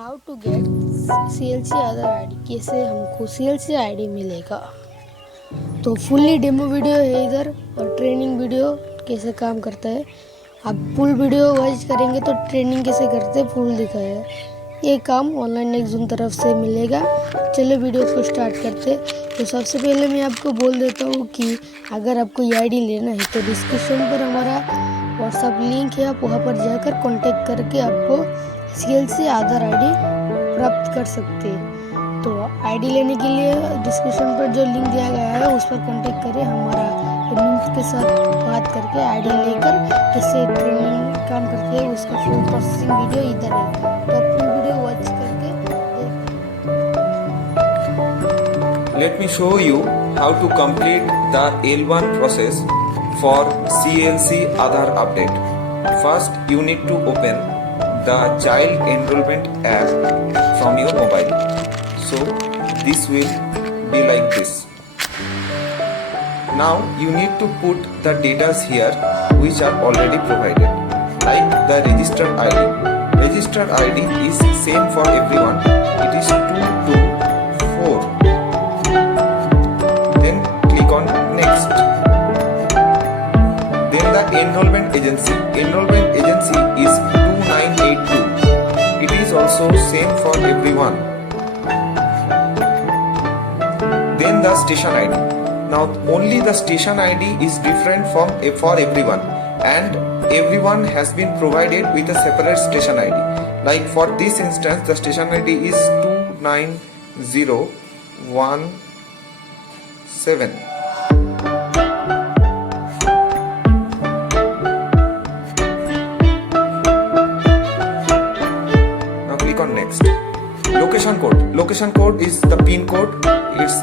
How to get CLC Aadhaar ID, कैसे हमको CLC ID मिलेगा। तो फुल्ली डेमो वीडियो है इधर और ट्रेनिंग वीडियो कैसे काम करता है। आप फुल वीडियो वॉच करेंगे तो ट्रेनिंग कैसे करते फुल दिखाया है। ये काम ऑनलाइन एग्जाम तरफ से मिलेगा। चलिए वीडियो को स्टार्ट करते। तो सबसे पहले मैं आपको बोल देता हूँ कि अगर आपको ये आईडी लेना है तो डिस्क्रिप्शन पर हमारा व्हाट्सअप लिंक है, आप वहाँ पर जाकर कांटेक्ट करके आपको CLC आधार आईडी प्राप्त कर सकते हैं। तो आईडी लेने के लिए डिस्क्रिप्शन पर जो लिंक दिया गया है उस पर कांटेक्ट करें। हमारा एडमिन के साथ बात करके आईडी लेकर कैसे ट्रेनिंग काम करते हैं उसका फुल प्रोसेसिंग वीडियो इधर है। तो आप फुल वीडियो वॉच करके Let me show you how to complete the L1 process for CELC Aadhar update. First, you need to open the child enrollment app from your mobile. So, this will be like this. Now, you need to put the data here which are already provided, like the registered ID. Registered ID is same for everyone. It is 224. Next, then the enrollment agency is 2982. It is also same for everyone. Then the station ID. Now only the station ID is different for everyone, and everyone has been provided with a separate station ID. Like for this instance, the station ID is 29017. On next, location code is the pin code. It's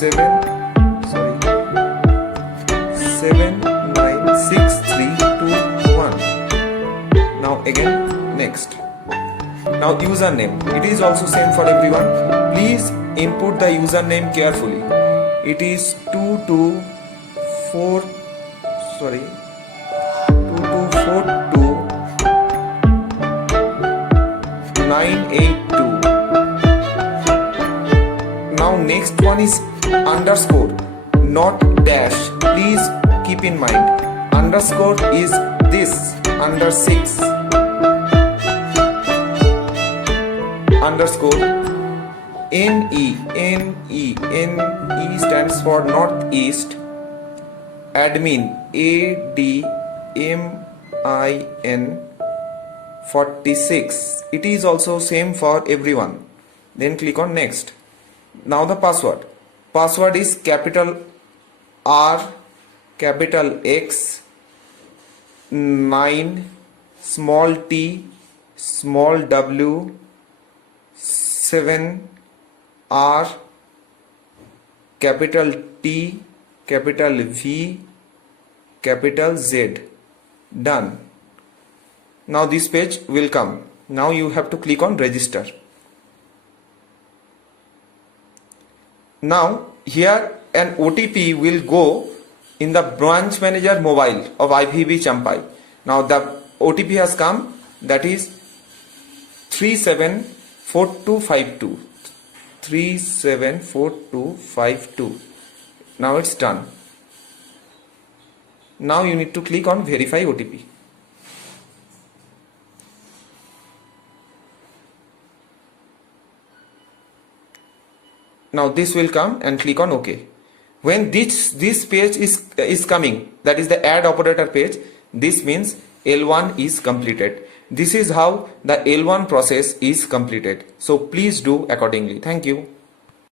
796321. Now again next. Now username, it is also same for everyone. Please input the username carefully. It is 2242 Now next one is underscore, not dash. Please keep in mind, underscore is this under 6 underscore. NE stands for northeast. Admin ADMIN 46. It is also same for everyone. Then click on next. Now the password is capital R, capital X, 9, small t, small w, 7, R, capital T, capital V, capital Z. Done. Now this page will come. Now you have to click on register. Now here an OTP will go in the branch manager mobile of IVB Champai. Now the OTP has come, that is 374252. 374252. Now it's done. Now you need to click on verify OTP. Now this will come and click on OK. When this page is coming, that is the add operator page, this means L1 is completed. This is how the L1 process is completed. So please do accordingly. Thank you.